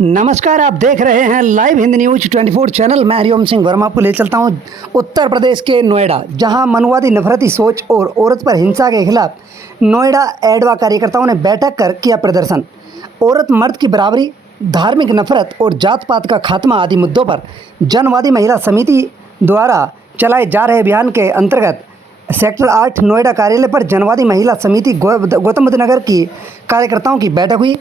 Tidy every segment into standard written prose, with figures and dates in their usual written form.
नमस्कार, आप देख रहे हैं लाइव हिंद न्यूज 24 चैनल। मैं हरिओम सिंह वर्मा को ले चलता हूं उत्तर प्रदेश के नोएडा, जहां मनुवादी नफरती सोच और औरत पर हिंसा के खिलाफ नोएडा एडवा कार्यकर्ताओं ने बैठक कर किया प्रदर्शन। औरत मर्द की बराबरी, धार्मिक नफरत और जात पात का खात्मा आदि मुद्दों पर जनवादी महिला समिति द्वारा चलाए जा रहे अभियान के अंतर्गत सेक्टर 8 नोएडा कार्यालय पर जनवादी महिला समिति गौतम बुद्ध नगर की कार्यकर्ताओं की बैठक हुई।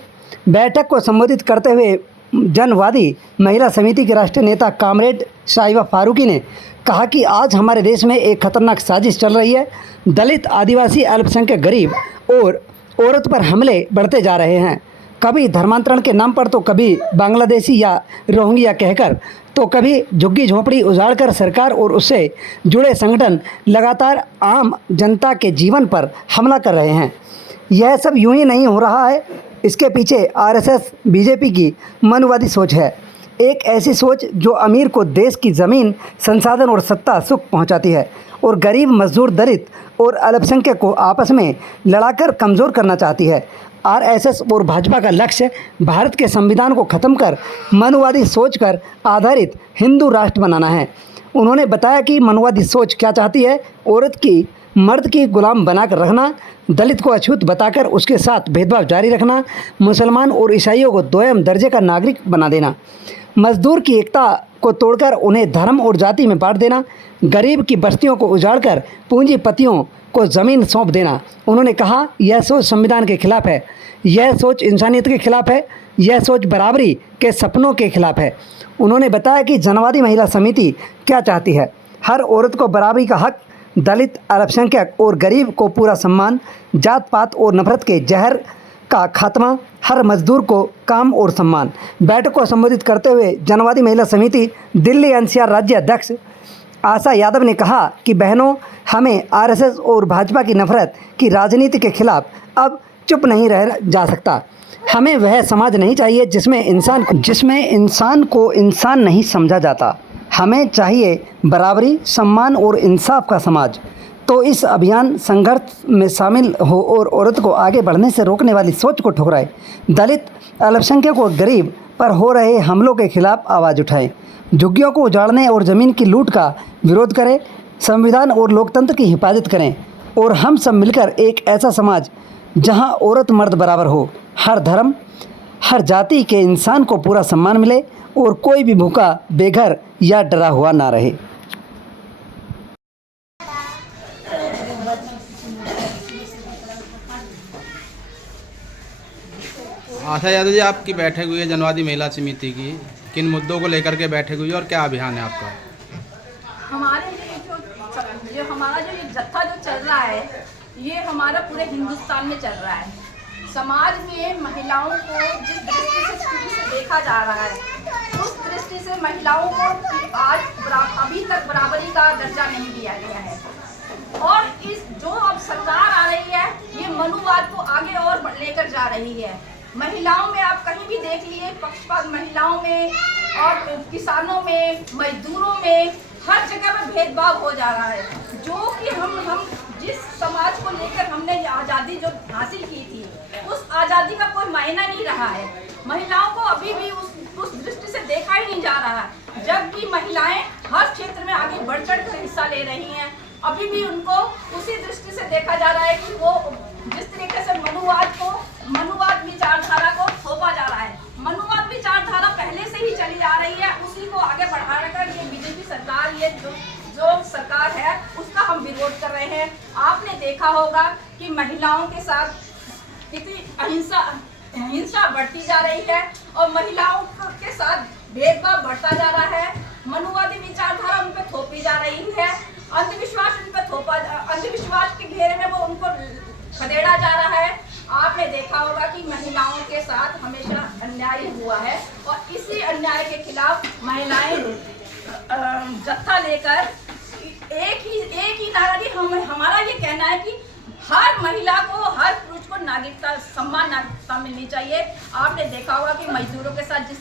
बैठक को संबोधित करते हुए जनवादी महिला समिति के राष्ट्रीय नेता कामरेड शाहिबा फारूकी ने कहा कि आज हमारे देश में एक खतरनाक साजिश चल रही है। दलित, आदिवासी, अल्पसंख्यक, गरीब और औरत पर हमले बढ़ते जा रहे हैं। कभी धर्मांतरण के नाम पर, तो कभी बांग्लादेशी या रोहिंग्या कहकर, तो कभी झुग्गी झोंपड़ी उजाड़कर सरकार और उससे जुड़े संगठन लगातार आम जनता के जीवन पर हमला कर रहे हैं। यह सब यूं ही नहीं हो रहा है, इसके पीछे आरएसएस, बीजेपी की मनुवादी सोच है। एक ऐसी सोच जो अमीर को देश की ज़मीन, संसाधन और सत्ता सुख पहुंचाती है और गरीब, मजदूर, दलित और अल्पसंख्यक को आपस में लड़ाकर कमज़ोर करना चाहती है। आरएसएस और भाजपा का लक्ष्य भारत के संविधान को ख़त्म कर मनुवादी सोच कर आधारित हिंदू राष्ट्र बनाना है। उन्होंने बताया कि मनुवादी सोच क्या चाहती है: औरत की मर्द की गुलाम बनाकर रखना, दलित को अछूत बताकर उसके साथ भेदभाव जारी रखना, मुसलमान और ईसाइयों को दोयम दर्जे का नागरिक बना देना, मजदूर की एकता को तोड़कर उन्हें धर्म और जाति में बांट देना, गरीब की बस्तियों को उजाड़कर पूंजीपतियों को ज़मीन सौंप देना। उन्होंने कहा, यह सोच संविधान के खिलाफ है, यह सोच इंसानियत के खिलाफ है, यह सोच बराबरी के सपनों के खिलाफ है। उन्होंने बताया कि जनवादी महिला समिति क्या चाहती है: हर औरत को बराबरी का हक, दलित, अल्पसंख्यक और गरीब को पूरा सम्मान, जात पात और नफरत के जहर का खात्मा, हर मजदूर को काम और सम्मान। बैठक को संबोधित करते हुए जनवादी महिला समिति दिल्ली एनसीआर राज्य अध्यक्ष आशा यादव ने कहा कि बहनों, हमें आरएसएस और भाजपा की नफरत की राजनीति के खिलाफ अब चुप नहीं रह जा सकता। हमें वह समाज नहीं चाहिए जिसमें इंसान को इंसान नहीं समझा जाता। हमें चाहिए बराबरी, सम्मान और इंसाफ का समाज। तो इस अभियान संघर्ष में शामिल हो और औरत को आगे बढ़ने से रोकने वाली सोच को ठुकराए। दलित, अल्पसंख्यक और गरीब पर हो रहे हमलों के खिलाफ आवाज़ उठाएं। झुग्गियों को उजाड़ने और ज़मीन की लूट का विरोध करें। संविधान और लोकतंत्र की हिफाजत करें और हम सब मिलकर एक ऐसा समाज जहां औरत मर्द बराबर हो, हर धर्म, हर जाति के इंसान को पूरा सम्मान मिले और कोई भी भूखा, बेघर या डरा हुआ ना रहे। आशा यादव जी, आपकी बैठक हुई है जनवादी महिला समिति की, किन मुद्दों को लेकर के बैठक हुई है और क्या अभियान है आपका? हमारे लिए जो हमारा जो ये जत्था जो चल रहा है, ये हमारा पूरे हिंदुस्तान में चल रहा है। समाज में महिलाओं को जिस दृष्टि से देखा जा रहा है, उस दृष्टि से महिलाओं को आज अभी तक बराबरी का दर्जा नहीं दिया गया है। और इस जो अब सरकार आ रही है, ये मनुवाद को आगे और लेकर जा रही है। महिलाओं में आप कहीं भी देख लिए, पक्षपात महिलाओं में और किसानों में, मजदूरों में, हर जगह पर भेदभाव हो जा रहा है। जो कि हम जिस समाज को लेकर हमने आज़ादी जो हासिल की थी, उस आज़ादी का कोई मायना नहीं रहा है। महिलाओं को अभी भी उस दृष्टि से देखा ही नहीं जा रहा, जबकि महिलाएं हर क्षेत्र में आगे बढ़ चढ़ कर हिस्सा ले रही हैं। अभी भी उनको उसी दृष्टि से देखा जा रहा है कि वो जिस तरीके से मनुवाद विचारधारा को थोपा जा रहा है। मनुवाद विचारधारा पहले से ही चली आ रही है, उसी को आगे बढ़ाकर ये बीजेपी सरकार, ये जो सरकार है, उसका हम विरोध कर रहे हैं। आपने देखा होगा कि महिलाओं के साथ कितनी हिंसा बढ़ती जा रही है और महिलाओं के साथ भेदभाव बढ़ता जा रहा है। मनुवादी विचारधारा उन पर थोपी जा रही है, अंधविश्वास उन पर अंधविश्वास के घेरे में वो उनको खदेड़ा जा रहा है। आपने देखा होगा कि महिलाओं के साथ हमेशा अन्याय हुआ है और इसी अन्याय के खिलाफ महिलाएं जत्था लेकर एक ही नारा दी। हमारा ये कहना है कि हर महिला को, हर पुरुष को नागरिकता, सम्मान नागरिकता मिलनी चाहिए। आपने देखा होगा कि मजदूरों के साथ जिस